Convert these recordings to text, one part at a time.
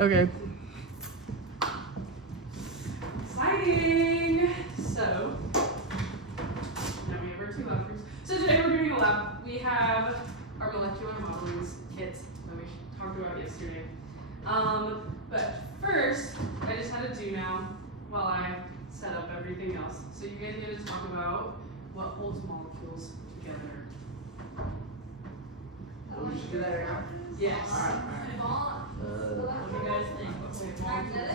Okay. Exciting! So, now we have our two lab groups. So today we're doing a lab. We have our molecular modeling kit that we talked about yesterday. But first, I just had a do now while I set up everything else. So you guys get to talk about what holds molecules together. We should do that right now? Yes. Alright. What do you guys think? What holds molecules together?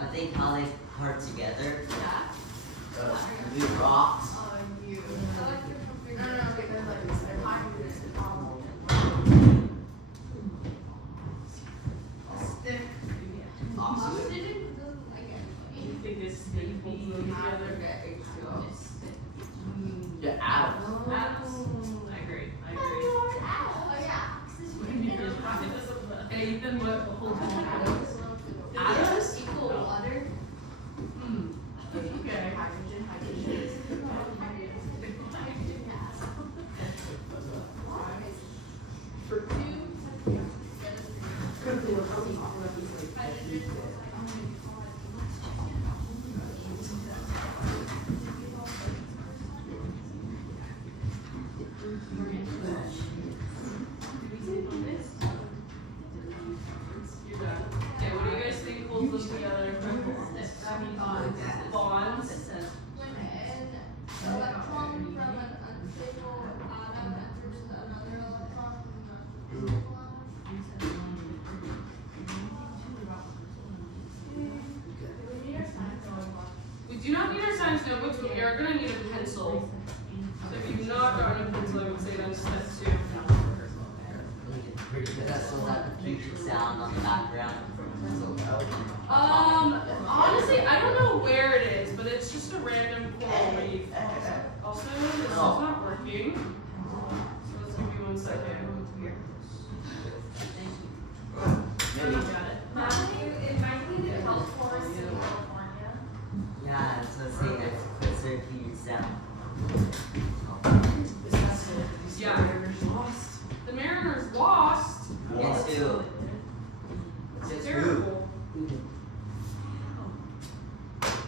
I think how they part together. These rocks. You think this thing holds them together? Yeah, atoms. Atoms. I agree. Hey, Ethan, what holds molecules? Atoms? Okay. You're done. Okay, what do you guys think holds them together? Bonds. We do not need our science notebooks, but we are going to need a pencil. So if you've not gotten a pencil, I would say that's step 2. That's so that the future sound on the background. Honestly, I don't know where it is, but it's just a random coral reef. Also, this is not working. So let's give me 1 second. Maybe. You got it. Yeah, so saying that's closer to your sound. Yeah. The Mariners lost. Guess who? It's terrible.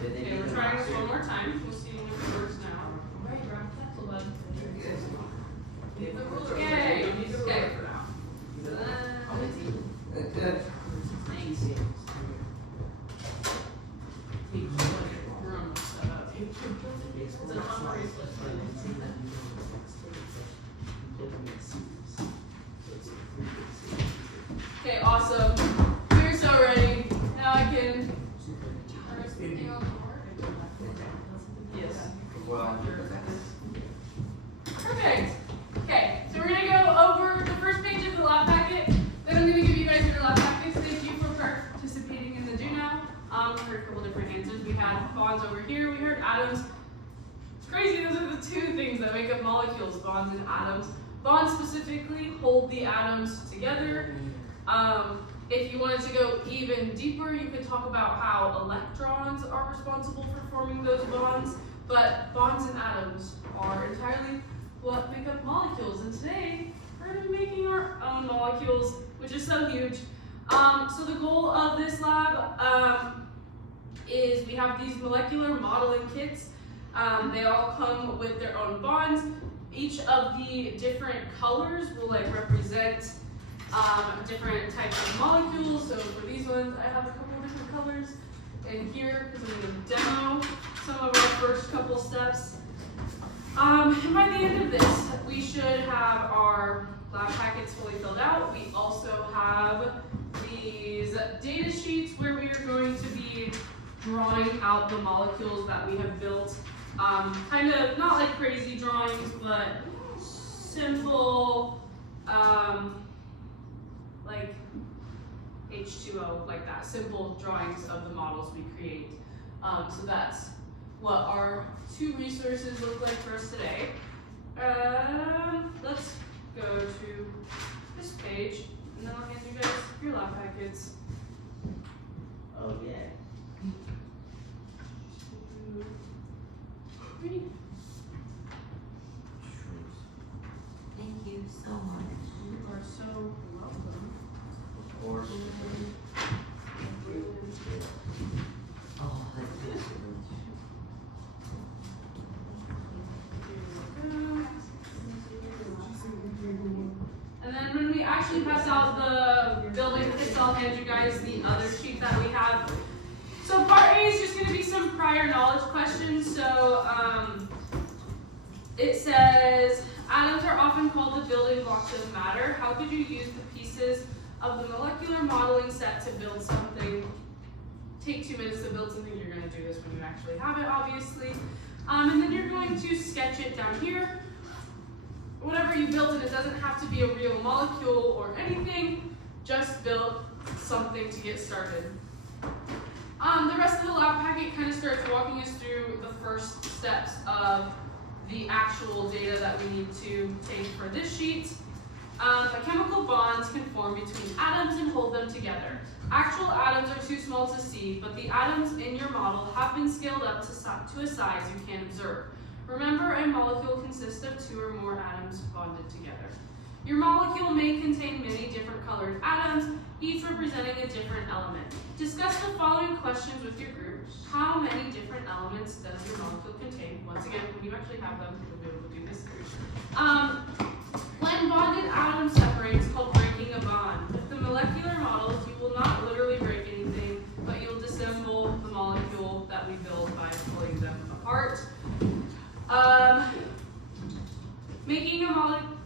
Did they Okay, beat we're them trying last this year? one more time. We'll see if it works now. Okay. Okay for now. Good. We're almost set up. Okay, awesome. We're so ready. Now I can. Yes. Perfect. Okay, so we're gonna go over the first page of the lab packet. Then I'm gonna give you guys your lab packets. Thank you for participating in the do now. We heard a couple different answers. We had bonds over here. We heard atoms. It's crazy. Those are the two things that make up molecules: bonds and atoms. Bonds specifically hold the atoms together. If you wanted to go even deeper, you could talk about how electrons are responsible for forming those bonds. But bonds and atoms are entirely what make up molecules. And today, we're going to be making our own molecules, which is so huge. So the goal of this lab is we have these molecular modeling kits. They all come with their own bonds. Each of the different colors will represent different types of molecules. So for these ones, I have a couple of different colors. And here, because I'm going to demo some of our first couple steps. And by the end of this, we should have our lab packets fully filled out. We also have these data sheets where we are going to be drawing out the molecules that we have built. Kind of not like crazy drawings, but simple, like H2O, like that. Simple drawings of the models we create. So that's what our 2 resources look like for us today. Let's go to this page, and then I'll hand you guys your lab packets. Oh yeah. Great. Thank you so much. You are so welcome. Of course. Oh, that's good. And then when we actually pass out the building kits, I'll hand you guys the other sheet that we have. So part A is just going to be some prior knowledge questions. So it says, atoms are often called the building blocks of matter. How could you use the pieces of the molecular modeling set to build something? Take 2 minutes to build something. You're going to do this when you actually have it, obviously. And then you're going to sketch it down here. Whatever you built, and it doesn't have to be a real molecule or anything, just build something to get started. The rest of the lab packet kind of starts walking us through the first steps of the actual data that we need to take for this sheet. The chemical bonds can form between atoms and hold them together. Actual atoms are too small to see, but the atoms in your model have been scaled up to a size you can observe. Remember, a molecule consists of 2 or more atoms bonded together. Your molecule may contain many different colored atoms, each representing a different element. Discuss the following questions with your group. How many different elements does your molecule contain? Once again, when you actually have them, you'll be able to do this. When bonded atoms separate, it's called breaking a bond. With the molecular models, you will not literally break anything, but you'll disassemble the molecule that we build by pulling them apart. Making a molecule,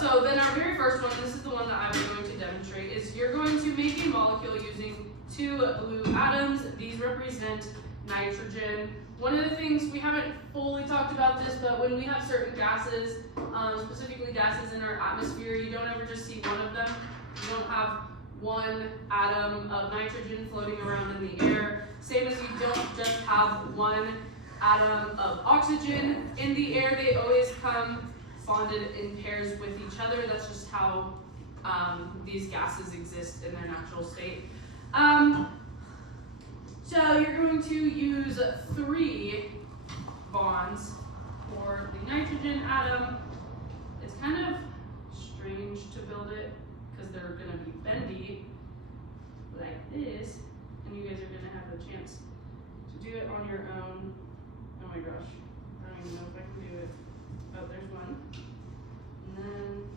so then our very first one, this is the one that I was going to demonstrate, is you're going to make a molecule using 2 blue atoms. These represent nitrogen. One of the things, we haven't fully talked about this, but when we have certain gases, specifically gases in our atmosphere, you don't ever just see one of them. You don't have one atom of nitrogen floating around in the air. Same as you don't just have one atom of oxygen in the air. They always come bonded in pairs with each other. That's just how these gases exist in their natural state. So you're going to use 3 bonds for the nitrogen atom. It's kind of strange to build it because they're going to be bendy like this, and you guys are going to have the chance to do it on your own. Oh my gosh, I don't even know if I can do it. Oh, there's one. And then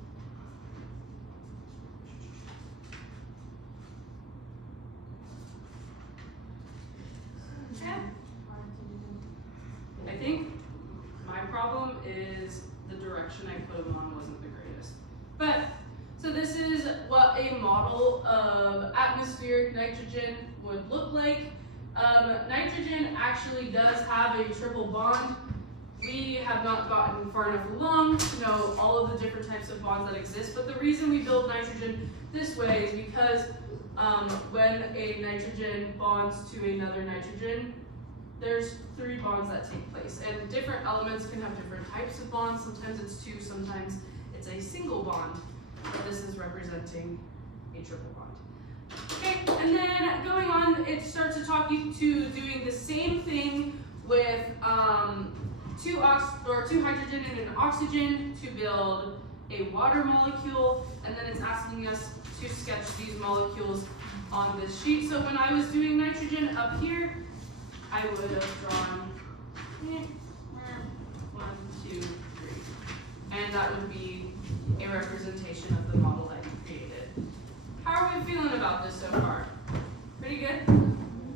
I think my problem is the direction I put them on wasn't the greatest. But, so this is what a model of atmospheric nitrogen would look like. Nitrogen actually does have a triple bond. We have not gotten far enough along to know all of the different types of bonds that exist, but the reason we build nitrogen this way is because when a nitrogen bonds to another nitrogen, there's 3 bonds that take place, and different elements can have different types of bonds. Sometimes it's 2, sometimes it's a single bond, but this is representing a triple bond. Okay, and then going on, it starts to talk you to doing the same thing with 2 hydrogen and an oxygen to build a water molecule, and then it's asking us to sketch these molecules on this sheet. So when I was doing nitrogen up here, I would have drawn 1, 2, 3, and that would be a representation of the model that you created. How are we feeling about this so far? Pretty good?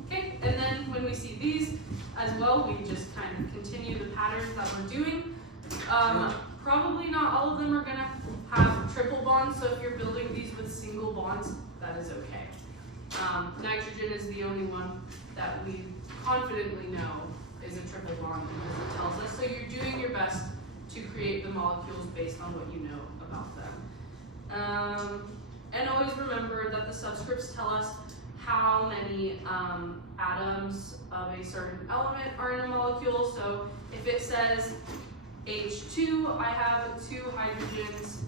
Okay, and then when we see these as well, we just kind of continue the patterns that we're doing. Probably not all of them are gonna have triple bonds, so if you're building these with single bonds, that is okay. Nitrogen is the only one that we confidently know is a triple bond because it tells us. So you're doing your best to create the molecules based on what you know about them. And always remember that the subscripts tell us how many atoms of a certain element are in a molecule. So if it says H2, I have 2 hydrogens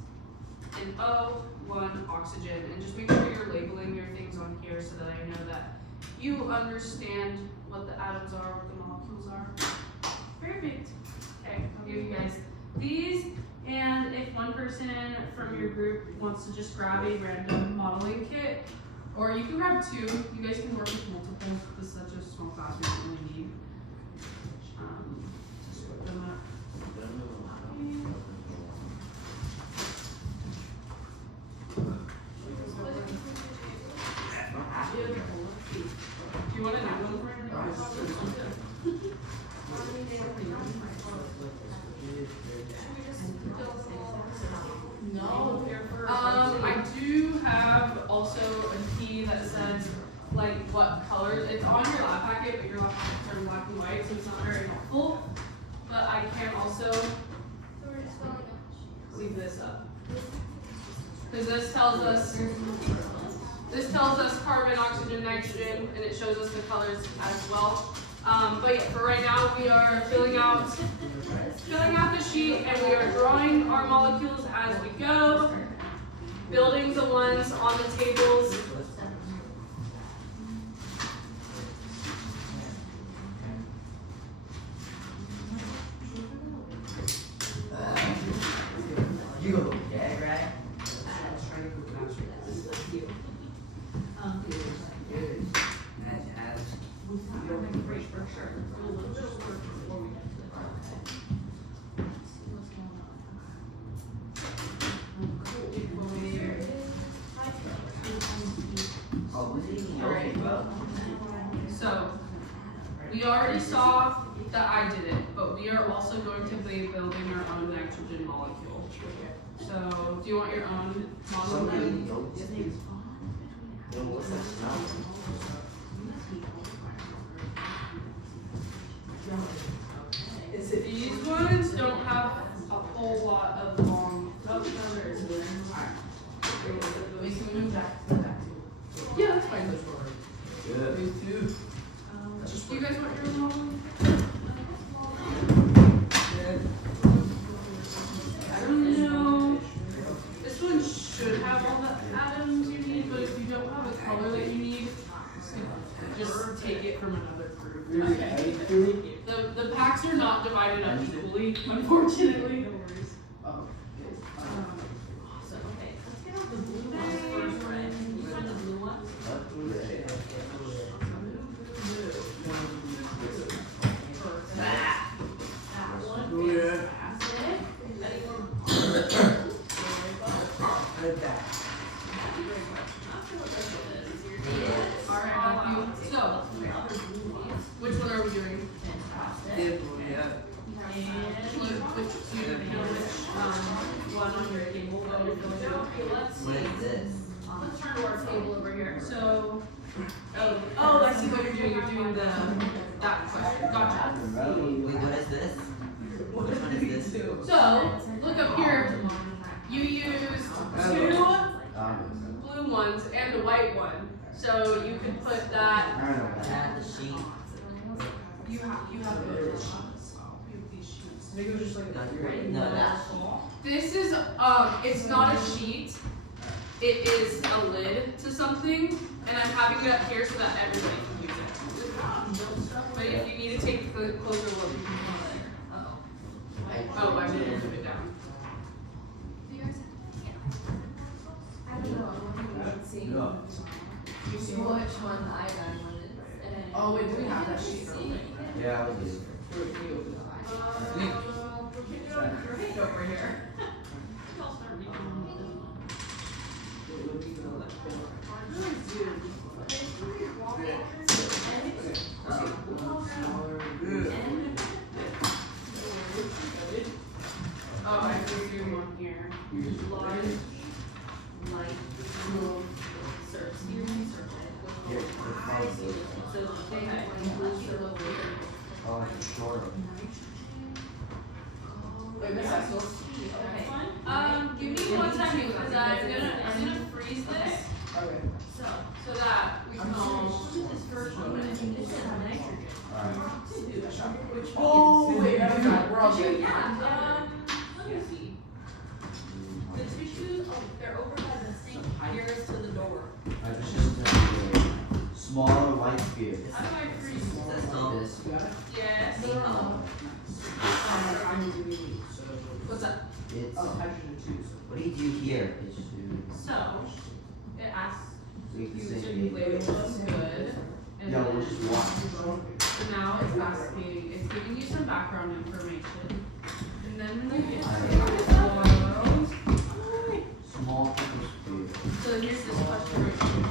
and O, 1 oxygen. And just make sure you're labeling your things on here so that I know that you understand what the atoms are, what the molecules are. Perfect. Okay, I'll give you guys these, and if one person from your group wants to just grab a random modeling kit, or you can grab two, you guys can work with multiple. This is such a small class, we don't really need. Just put them up. Do you want a new one for I do have also a key that says like what colors. It's on your lab packet, but your lab packets are in black and white, so it's not very helpful. But I can also leave this up because this tells us carbon, oxygen, nitrogen, and it shows us the colors as well. But yeah, for right now, we are filling out the sheet, and we are drawing our molecules as we go, building the ones on the tables. You okay, right? So, we already saw that I did it, but we are also going to be building our own nitrogen molecule. So, do you want your own model then? These ones don't have a whole lot of long. Oh, no, there is one. Wait, can we move back to the back? Yeah, that's fine. Good. Me too. Do you guys want your own model? I don't know. This one should have all the atoms you need, but if you don't have a color that you need, just take it from another group. Okay. The packs are not divided up equally, unfortunately. Oh. So, okay, let's get out the blue ones first, right? Can you find the blue ones? That one. Yeah. Fantastic. Anyone? Right back. Alright, Matthew. So, which one are we doing? Yeah. Which one on your table? Okay, let's What see. is this? Let's turn to our table over here. So, oh, I see what you're doing. You're doing that question. Gotcha. Wait, what is this? Which one is this? So, look up here. You used two blue ones and a white one. So you could put that. I have the sheet. You have those sheets. You have these sheets. I think it was just like No, that's This is it's not a sheet. It is a lid to something, and I'm having it up here so that everybody can use it. But if you need to take a closer look, you can come there. Oh, I didn't put it down. I don't know, let's see. Which one the iodine one is. Oh wait, do we have that sheet? Yeah, we do. Your hand over here. Oh, I can do one here. Large, light, surface, Here, so, okay, blue circle over here. oh, short. Wait, Miss Axel. Okay. Give me 1 second because I'm gonna freeze this Okay. so that we can all. This first one, it says nitrogen. Oh wait, no, we're all good. Yeah, let me see. The tissues, they're over by the sink nearest to the door. Smaller white sphere. How do I freeze? That's all. This. You got it? Yes. No. hydrogen too, so. What do you do here? So, it asks We you can to say label them good. And Yeah, then, we'll just watch. so now it's asking, it's giving you some background information. And then when you get to photos, Small purple sphere. so here's this question right here.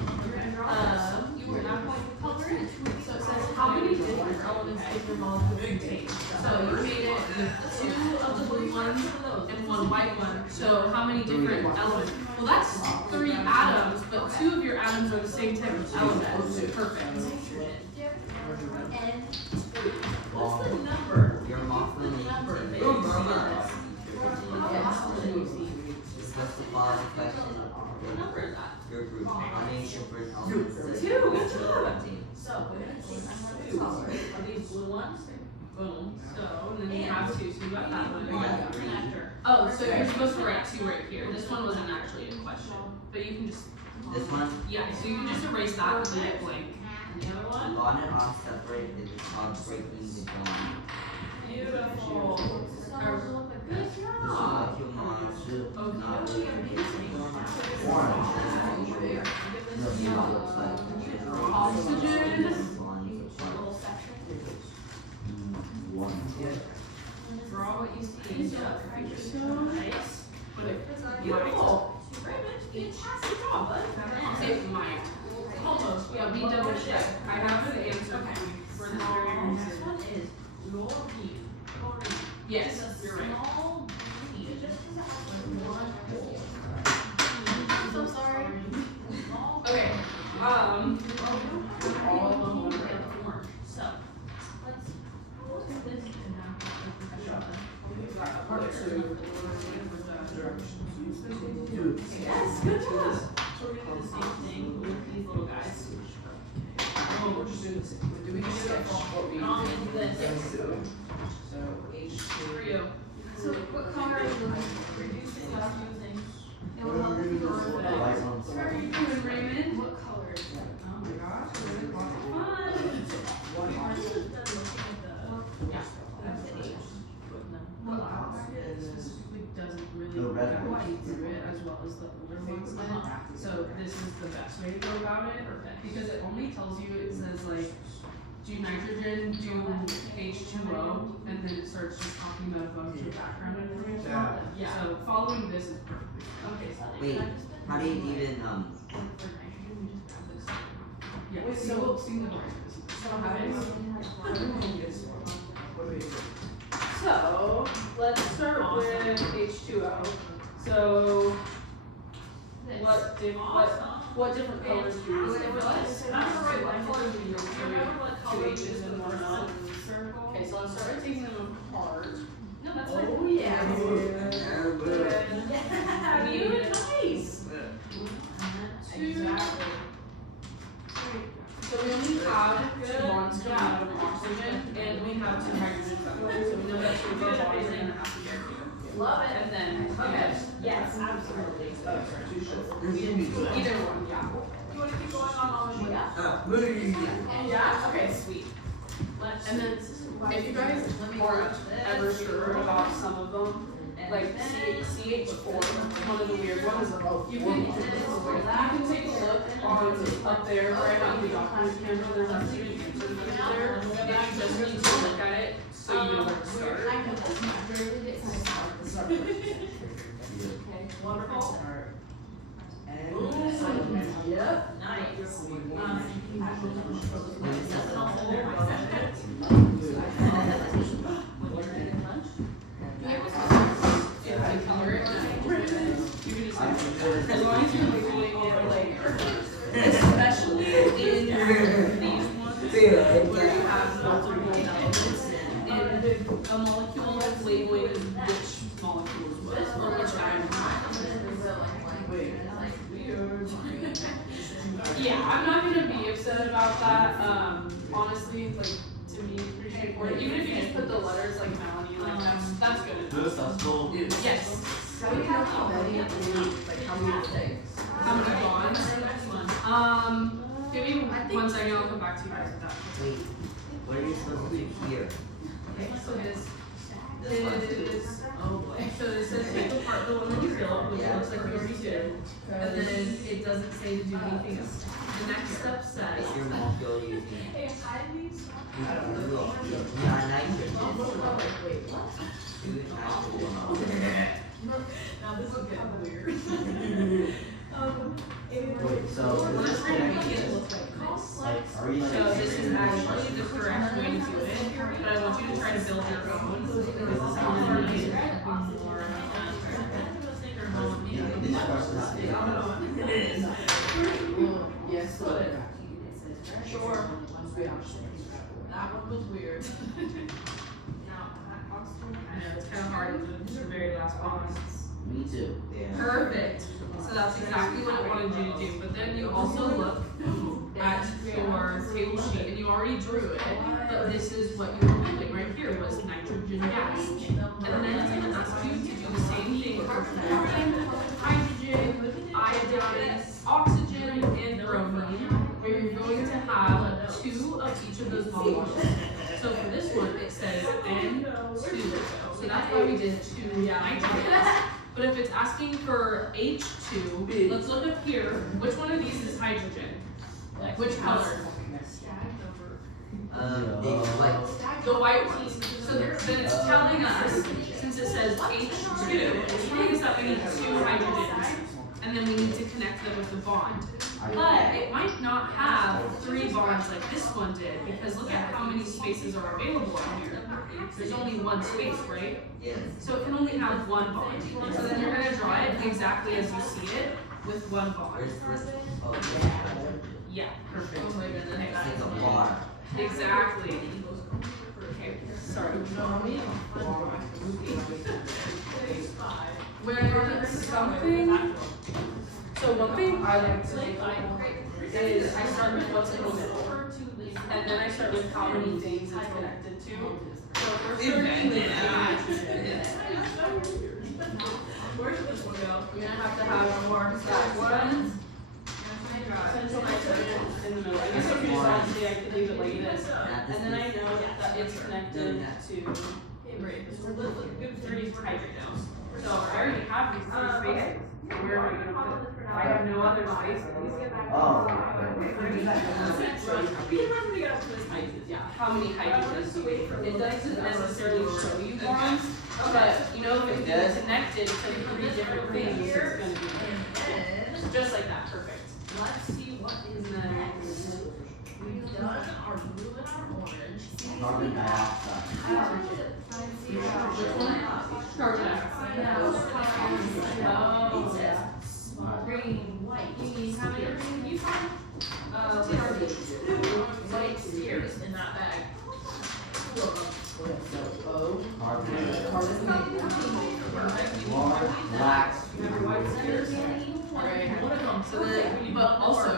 You were not going to color it. So it says, how many different elements did your molecule contain? So you made it with 2 of the blue ones and 1 white one. So how many different elements? Well, that's 3 atoms, but 2 of your atoms are the same type of element. Perfect. What's the number? Your Mothman Number. specify the question What number is that? your group. How many different elements does Two. your Good group job. contain? So, we're gonna see, are these blue ones? Boom. So, and then you have 2, so you got that one. We got 3. Oh, so you're supposed to write 2 right here. This one wasn't actually a question, but you can just, This one, yeah, so you can just erase that and leave it blank. And the other one? on and off separate is called breaking the bond. Beautiful. Good This job. molecule molecule not really looks like Oxygen. Little section. Draw what you see. Nice. Put it. Beautiful. Raymond, fantastic job, bud. It might. Almost. Yeah, we double check. I have an answer for this very Next reason. one is chlorine. Chlorine. Yes, It's a you're right. small bead. One hole. I'm so sorry. Small. Okay, All of them are orange. So, let's do this and now. Yes, good job. So we're gonna do the same thing with these little guys. Oh, we're just doing this. Do we just get what we And I'm gonna do this. So H2. for you. So what color are you looking for? Reducing, not using. It will help The you light ones. What are you doing, Raymond? What color is that? Oh my gosh, what is it called? Yeah. That's the H. Well, it specifically doesn't really The red guide one. you through it as well as the older ones did. So this is the best way to go about it, because it only tells you, it says like, do nitrogen, do H2O, and then it starts just talking about a bunch of background information. Yeah. So following this is perfect. Okay, so. Wait, how do you even Yeah, Wait, so so- we'll see the brightness. So, let's start with H2O. So, what different colors do you use? I'm gonna write what color do you use? Remember what color 2 you H's use and in 1 one O. circle? Okay, so let's start by taking them apart. No, that's fine. Oh, yeah. You, nice. Exactly. So we only have 2 bonds coming out of oxygen, and we have 2 hydrogen atoms. So we know that's going to be a bond in the half here. Love it. And then, Okay, yes, absolutely. either one, yeah. You wanna keep going on? Yeah. Yeah, okay, sweet. And then, if you guys aren't ever sure about some of them, like CH4, one of the weird ones, you can take a look on up there right on the document camera, there's a student answer there, and you just need to look at it so you know where to start. Okay, wonderful. Yep. Nice. If I color it, you can just, as long as you're labeling it like, especially in these ones, where you have multiple elements in a molecule, labeling which molecules was, or which ion. Yeah, I'm not gonna be upset about that, honestly, like, to me, it's pretty straightforward, even if you just put the letters like Melanie, like, that's good enough. That's cool. Yes. How do you know how many, like how many things? How many bonds? Give me 1 second, I'll come back to you guys with that. Wait, what are you supposed to do here? Okay, so this This one. is, oh boy, so this says take apart the one And then it doesn't say to do anything else. The next step says, Is your molecule using blue yeah, nitrogen? Wait, what? Two nitrogen. Now this is getting weird. Wait, so Well, is that's this pretty connected? good. Like, are you So this is actually the correct way to do it, but I want you to try to build your own. Is this how And then you you use it? get more These questions. Well, yes, but. Sure. That one was weird. I know, it's kind of hard, it's the very last bonds. Me too. Yeah. Perfect. So that's exactly what I wanted you to do, but then you also look at your table sheet, and you already drew it, but this is what you were doing right here, was nitrogen gas. And then it's gonna ask you to do the same thing for fluorine, hydrogen, iodine, oxygen, and bromine, where you're going to have 2 of each of those molecules. So for this one, it says N2, so that's why we did 2 nitrogens. But if it's asking for H2, let's look up here. Which one of these is hydrogen? Which color? It's white. The white ones. So then it's telling us, since it says H2, it's telling us that we need 2 hydrogens. And then we need to connect them with a bond. But it might not have 3 bonds like this one did, because look at how many spaces are available on here. There's only 1 space, right? Yes. So it can only have 1 bond. So then you're gonna draw it exactly as you see it with 1 bond. Where's this? Oh, yeah. Yeah, perfect. It's like a bar. Exactly. Okay, sorry. Where something, so one thing I like to do is I start with what's in the middle, and then I start with how many things it's connected to. So if we're starting with Where did this one go? we're gonna have to have that one. Central nitrogen in the middle. I guess if you just want to say I could leave it like this. And then I know that it's connected to three hydrogens. So I already have these 3 spaces. So where am I gonna put? I have no other spaces. Oh. How many hydrogens do we? It doesn't necessarily show you bonds, but you know if it's connected to 3 different things, it's gonna be just like that. Perfect. Let's see what is next. We've done our blue and our orange. Carbon dioxide. Carbon dioxide. Oh, Green, white. how many are you find? White spheres in that bag. Large, black. So then, but also,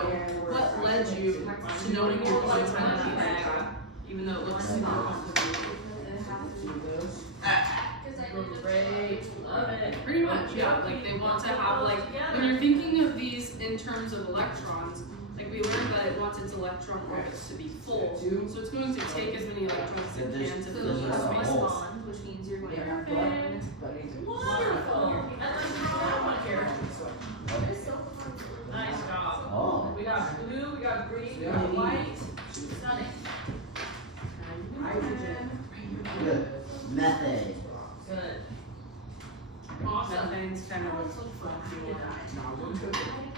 what led you to knowing your white energy bag, even though it looks super complicated? Great, love it. Pretty much, yeah. Like they want to have when you're thinking of these in terms of electrons, like we learned that it wants its electron orbits to be full. So it's going to take as many electrons as it can to fill those spaces. Which means you're going to Perfect. Wonderful. And let's draw that one here. Nice job. Oh. We got blue, we got green, we got white. Stunning. Hydrogen. Good. Methane. Good. Awesome. Methane's kind of what's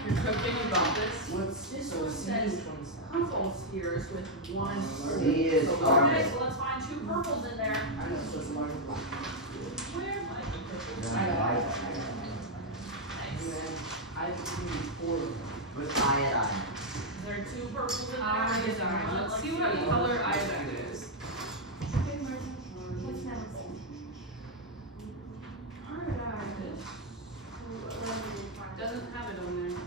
You're cooking about this. This one says purple spheres with one. C is Okay, carbon. so let's find 2 purples in there. Where am I? With iodine. There are 2 purples in there. Iodine. Let's see what color iodine is. Doesn't have it on there.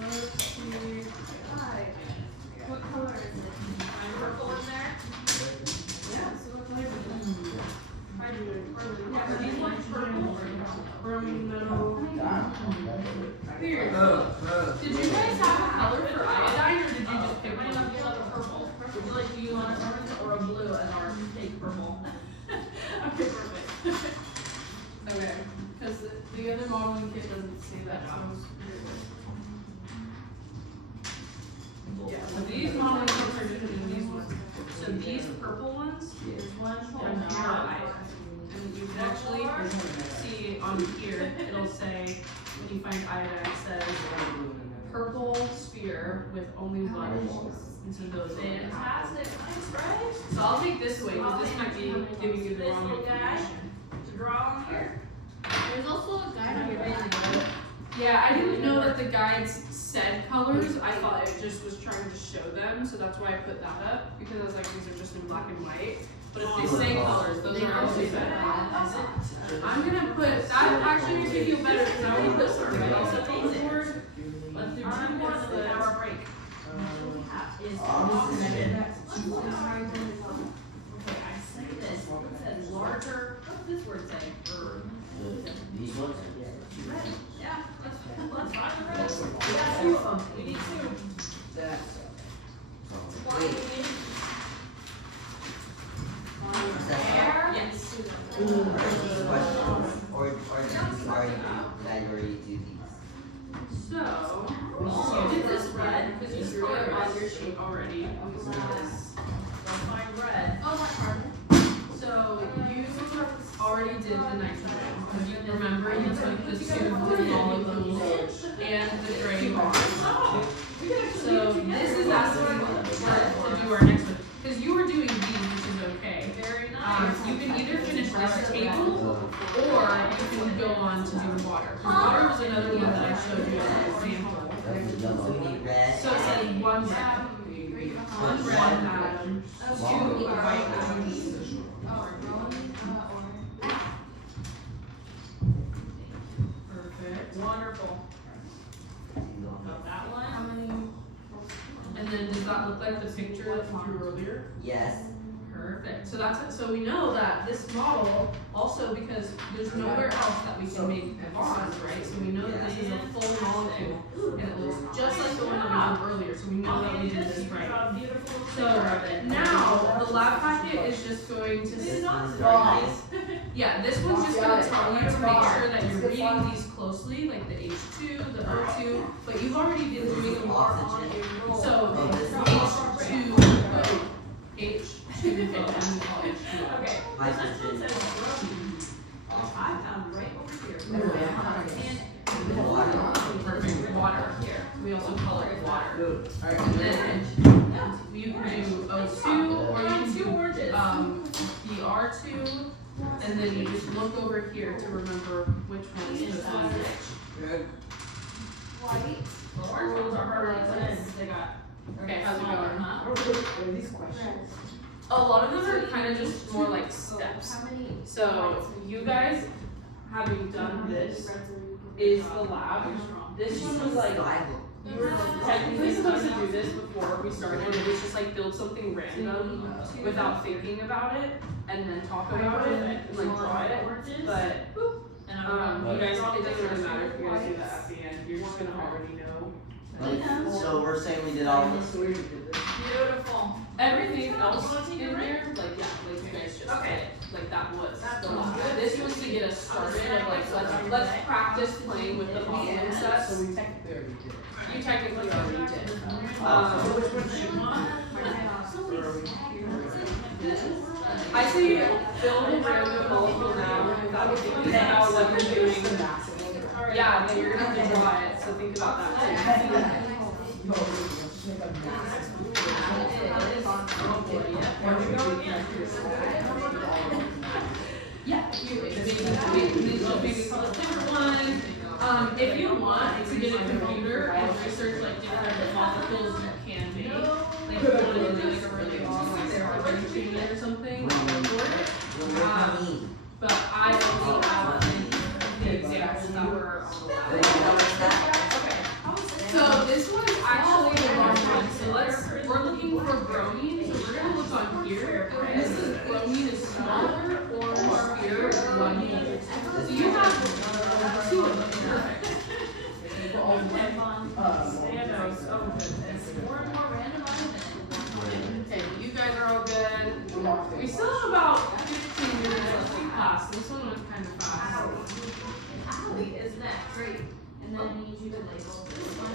Let's see. What color is it? And you can actually see on here, it'll say, when you find Ida, it says purple sphere with only one hole. And so those are the apples. Fantastic, nice, right? So I'll take this away because this might be giving you the This wrong little guy. information. To draw on here. There's also a guide on your back. Yeah, I didn't know that the guides said colors. I thought it just was trying to show them, so that's why I put that up because I was like, these are just in black and white. But if they say colors, those are also better. I'm gonna put that actually makes me feel better because I want to put some red also on the board. Let's do 2 more with an hour break. Is Oxygen. Okay, I say this, it says larger, what's this word say? These ones? Red, yeah, let's find the red. We got 2 of them, we need 2. Why Wait, we need? is that There. Yes. are these questions, or did you already that you already do these? So, Oh, you did this this red, red because you drew it on your sheet already. Let's find red. Oh, that's hard. So you already did the nitrogen. You remember you took the 2 molecules and the gray bar. So this is asking us to do our next one. Because you were doing these, which is okay. Very nice. You can either finish this table or you can go on to do water. 'Cause water was another one that I showed you as an example. So we need red. So it said one red, one red atom, 2 white atoms. Perfect. Wonderful. Got that one. How many? And then does that look like the picture that you drew earlier? Yes. Perfect. So that's it. So we know that this model also because there's nowhere else that we can make bonds, right? So we know that this is a full molecule and it looks just like the one that we did earlier. So we know that we did this right. Beautiful. So now the lab packet is just going to This is not This nice. yeah, this one's just gonna tell you to make sure that you're reading these closely, like the H2, the O2, but you've already been doing them more on a roll. So Oh, this is H2, H2, H2. Okay. Hydrogen. This one says bromine, which I found right over here. And Water. Perfect, water here. We also call it water. And then you can do O2 or you can do BR2, and then you just look over here to remember which one is supposed to be which. White. well, our rules are harder to put in. They got. Okay, how's it going? Huh? A lot of them are kind of just more like steps. How many? So you guys, having done this, is the lab. This one was like, you were technically supposed to do this before we started. It was just like build something random without thinking about it and then talk about it and like draw it. But you guys, it doesn't really matter if you guys do that at the end. You're just gonna already know. So we're saying we did all this? Beautiful. Everything else in there, like yeah, like you guys just Okay. did. Like that was That the sounds lab. good. This was to get us started of like let's practice playing with the modeling sets. You technically already did. I say build a random molecule now without thinking about what you're doing. Yeah, but you're gonna have to draw it, so think about that Yeah, maybe call it different one. If you want to get a computer and research like different molecules you can make, like if you want to do like a really long like carbon chain or something, go for it. But I only have the examples that were on the lab. Okay. So this one's actually the wrong one. So we're looking for bromine. So we're gonna look on here. This is bromine is smaller or sphere 1 meter. So you have 2 of them. Perfect. More and more random items. Okay, you guys are all good. We still have about 15 minutes left in class. This one went kind of fast. Allie is next. Great. And then I need you to label this one.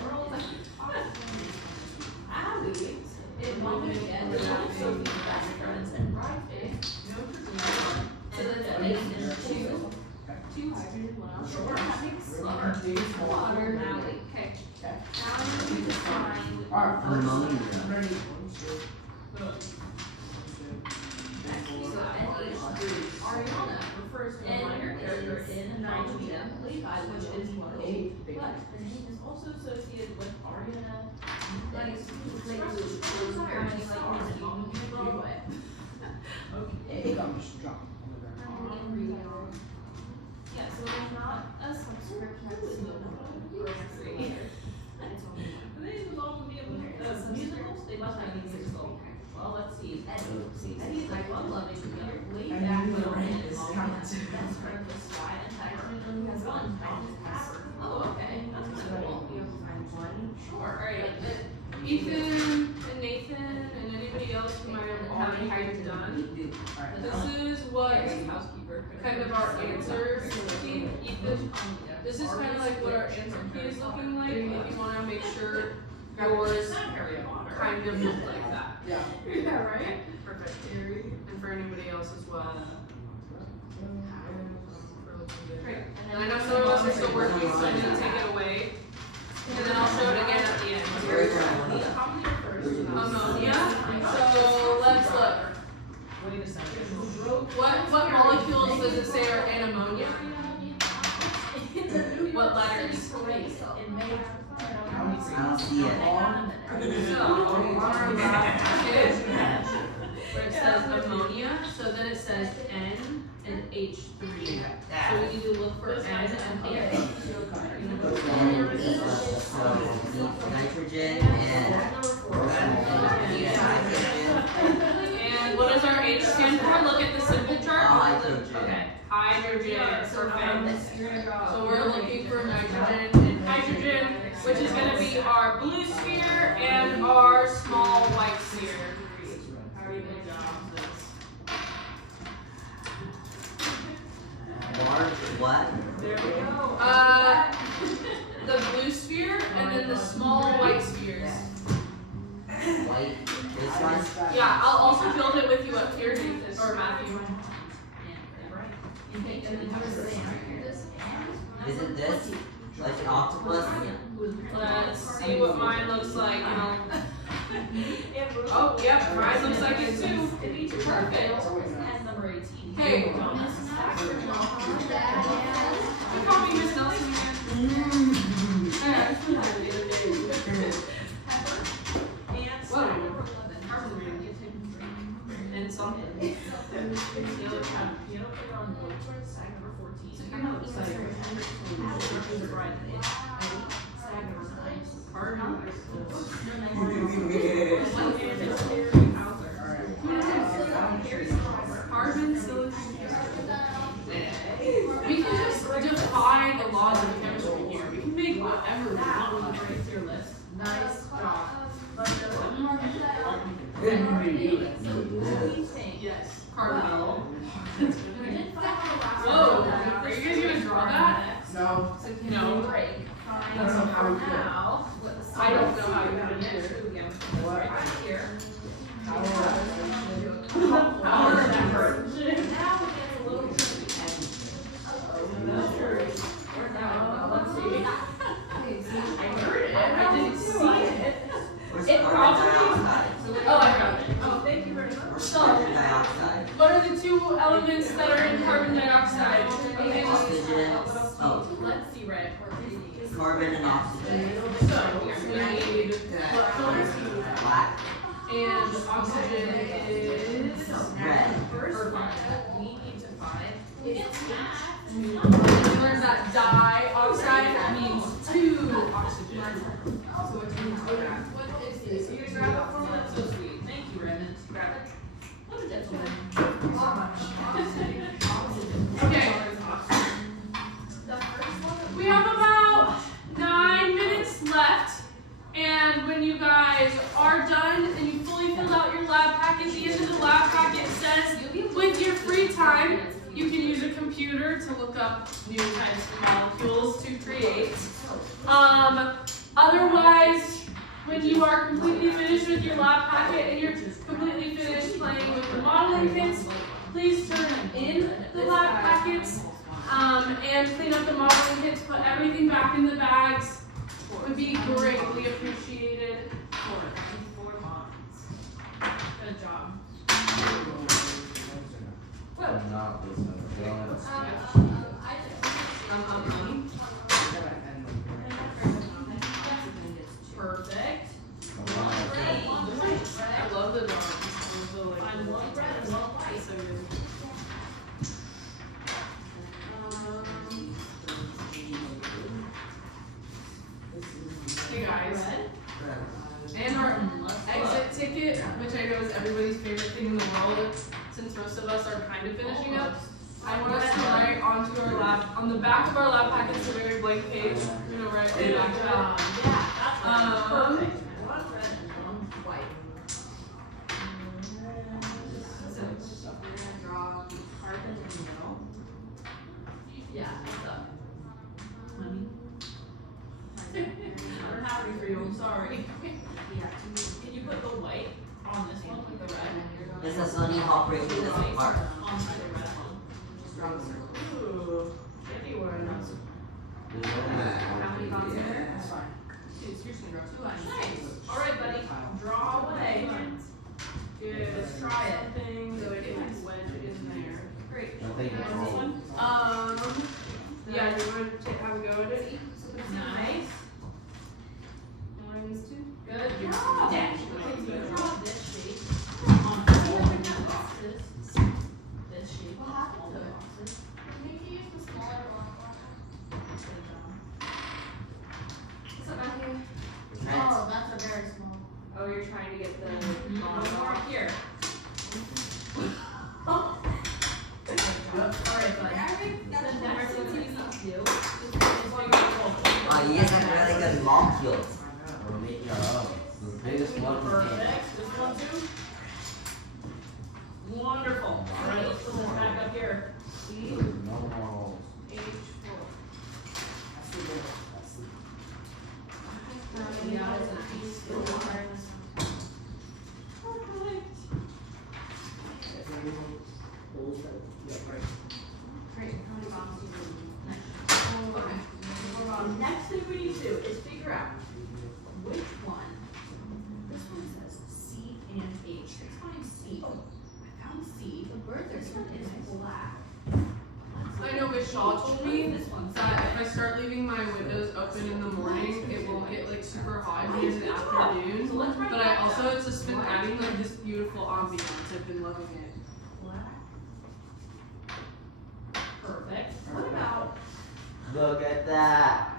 Allie, it won't be again. Sophie's best friends and right there. two hydrogen, what else? Sure. Water. Okay. Now we need to find. Ammonia. Ariana refers to a minor character in nitrogen, which is one of the but the name is also associated with Ariana. Okay, Yeah, so it's not a subscription to These belong to me musicals, they must have musical. Well, let's see. Eddie's like fun-loving, way back when that's from the sky and hydrogen has one. Oh, okay. That's cool. Sure. Alright, Ethan and Nathan and anybody else who might have hydrogen done. This is what Housekeeper. kind of our answer key. Ethan, this is kind of like what our answer key is looking like. If you want to make sure yours kind of look like that. Yeah, right? Perfect. And for anybody else as well. Great. And I know some of us are still working, so I'm gonna take it away. And then I'll show it again at the end. Where's ammonia? Ammonia. So let's look. Wait a second. What molecules does it say are in ammonia? What letters? I don't see it. So, on our lab packet, where it says ammonia, so then it says N and H3. So we need to look for N and H. So nitrogen and And what does our H stand for? Look at the simple chart. hydrogen. Okay, hydrogen, perfect. So we're looking for nitrogen and hydrogen, which is going to be our blue sphere and our small white sphere. How are you going to job this? Large what? There we go. The blue sphere and then the small white spheres. White. This one? Yeah, I'll also build it with you up here, or Matthew. Isn't this like an octopus? Let's see what mine looks like. And I'll... Oh, yep, mine looks like it too. Perfect. Okay. You call me Miss Nelson again? Whoa. And something. Carbon, silicon. We can just defy the laws of chemistry here. We can make whatever we want. Nice job. Yes, carbon. Whoa, are you guys gonna draw that? No. No. Break. That's not how we do it. Now, I don't know how you do it. right here. How Power effort. Now it gets a little tricky. Let's see. I heard it. I didn't see it. Where's It carbon probably- dioxide? Oh, I got it. Oh, thank you very much. Where's So- carbon dioxide? What are the two elements that are in carbon dioxide? Oxygen. Oh, Let's see, Red. carbon and oxygen. So, we need Black. and oxygen is Red. First, we need to find its we learned that dioxide means two oxygen. So what do you mean by that? What is this? You grab that for me? That's so sweet. Thank you, Redmond. Grab it. What a gentleman. Okay. The first one. We have about 9 minutes left, and when you guys are done and you fully filled out your lab packet, the end of the lab packet says, with your free time, you can use a computer to look up new types of molecules to create. Otherwise, when you are completely finished with your lab packet and you're completely finished playing with the modeling kits, please turn in the lab packets and clean up the modeling kits, put everything back in the bags, would be greatly appreciated. 4 bonds. Good job. Not this one. Perfect. Great. I love the dogs. Find one bread and one white. So good. Hey guys, and our exit ticket, which I know is everybody's favorite thing in the world, since most of us are kind of finishing up. I want us to write onto our lap, on the back of our lap packets, a very blank page. We're gonna write on the back of that. Yeah, that's perfect. Um, One red and one white. We're gonna draw carbon in the middle. Yeah, what's up? Honey? I'm happy for you, I'm sorry. Can you put the white on this one with the red? Mrs. Honey, how pretty this part. On the red one. Draw a circle. Ooh, tricky one. How many bonds are there? That's fine. Dude, you're just gonna draw 2 lines. Nice. Alright, buddy, draw away. Good. Let's try it. Something so it can wedge in there. Great. I think it's This all. one? Yeah, do you want to have a go at it? Nice. Lines too. Good You're job. dash. Okay, so you draw this shape on 4 boxes. This shape on 4 boxes. Maybe use the smaller one. Good job. What's up, Matthew? Next. Oh, that's a very small. Oh, you're trying to get the One more here. Alright, buddy. The next thing we need to do is figure out Yes, I'm really good molecule. We're making our own. The biggest one we can. Perfect. This one too. Wonderful. Alright, let's put this back up here. No more. Yeah, it's a piece. Great. How many bonds do you need? Okay. The next thing we need to do is figure out which one. This one says C and H. Let's find C. Oh, I found C. This one is black. I know Miss Shaw told me This one's that if I start leaving my windows open in the morning, it won't get like super hot in the afternoon. So let's write But I that also, down. it's just been adding like this beautiful ambiance. I've been loving it. Black. Perfect. What about? Look at that.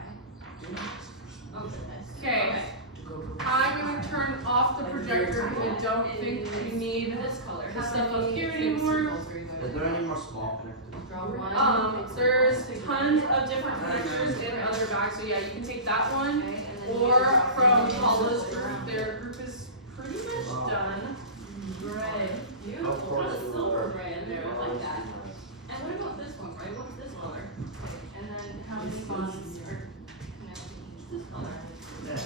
Oh goodness. Okay. I'm gonna turn off the projector because I don't think we need This color. this stuff up here anymore. Is there any more small connectors? Draw one. There's tons of different connectors in other bags, so yeah, you can take that one. Or from Paula's group, their group is pretty much done. Gray. Beautiful. Put a silver gray in there. I like that. And what about this one, right? What's this color? And then how many bonds are connected? This color. Yeah.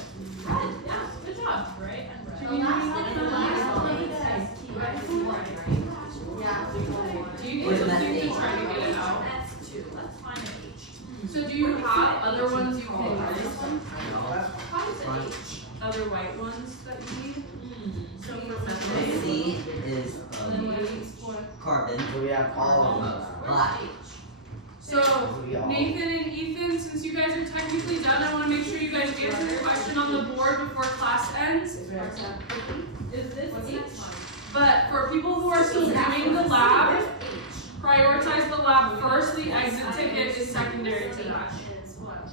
Red. Yeah. Good job. Gray and red. Do you need The last one anything? says Red T. is one, right? Yeah. Do you Where's need that something to H? try to get it out? That's 2. Let's find an H. So do you have other ones you can use? How is an H? Other white ones that you need? So for The methane. C is Then you need what? carbon. So we have all of them. Black. So Nathan and Ethan, since you guys are technically done, I wanna make sure you guys answer the question on the board before class ends. Is this What's H? next one? But for people who are still doing the lab, prioritize the lab first, the exit ticket is secondary to that. Is what?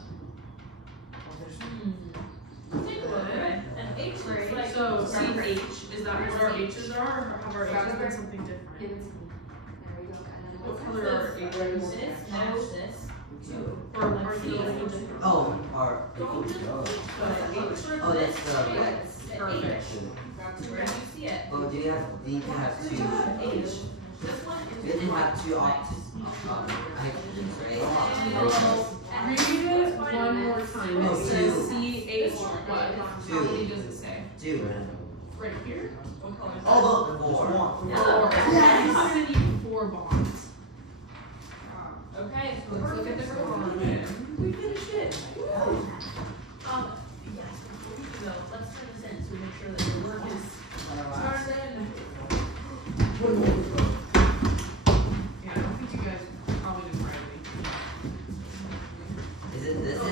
Take a look at it. An H looks like. So CH, is that what our H's are, or have our H's been something different? Give it to me. There we go. And then What what's color are H's? This match this. 2. Or are they a little different? Oh, or Don't just look, but oh, that's the the Perfect. H. Where do you see it? oh. Do you have? Do you have two? H. This one is. We didn't have two hydrogens, right? Read it one more time. Oh, It says two. CH what? How many does it say? Two. Right here? What color is that? Oh, look, four. Four. I'm gonna need 4 bonds. Okay, so Yeah, I don't think you guys probably didn't write anything. Isn't this it?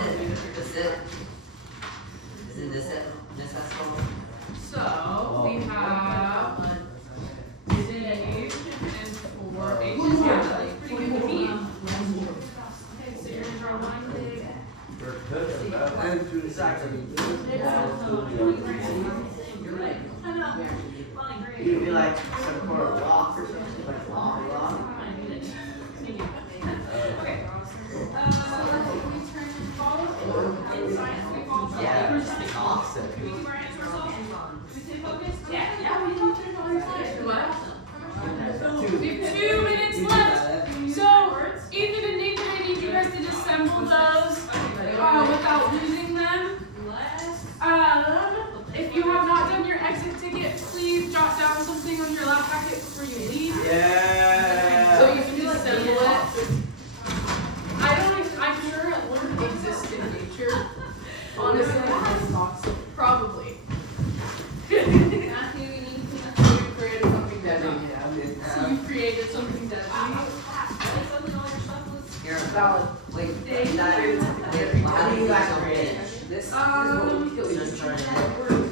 This it? Isn't this it? This has come? So we have Steve and 4 H's. Yeah, that's pretty good to me. Okay, so you're gonna draw one big. You're right. I know. Fine, great. You'd be like some sort of rock or something, like long rock. Okay. We turn balls inside. We fall from Yeah, the it's awesome. Can we keep our hands to ourselves? We stay focused? Yeah, we talked to the inside. What? We have 2 minutes left. So, Ethan and Nathan, I need you guys to disassemble those without losing them. If you have not done your exit ticket, please jot down something on your lap packet before you leave. Yeah. So you can disassemble it. I'm sure it wouldn't exist in nature. Honestly, probably. Matthew, we need to You created something deadly. You created something deadly. something on your stuff was. Here, Valid. wait, how do you guys create? This Just turn it.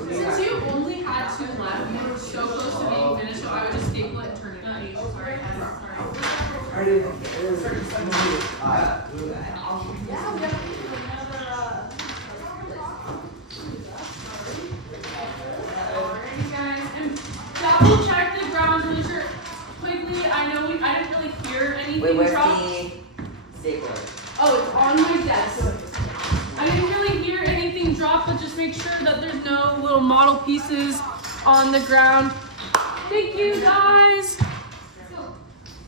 Since you only had 2 left, you were so close to being finished, so I would just staple it and turn it in. Sorry. Alrighty guys, and double check the ground really sure quickly. I didn't really hear anything Wait, where's drop. the stapler? Oh, it's on my desk. I didn't really hear anything drop, but just make sure that there's no little model pieces on the ground. Thank you guys.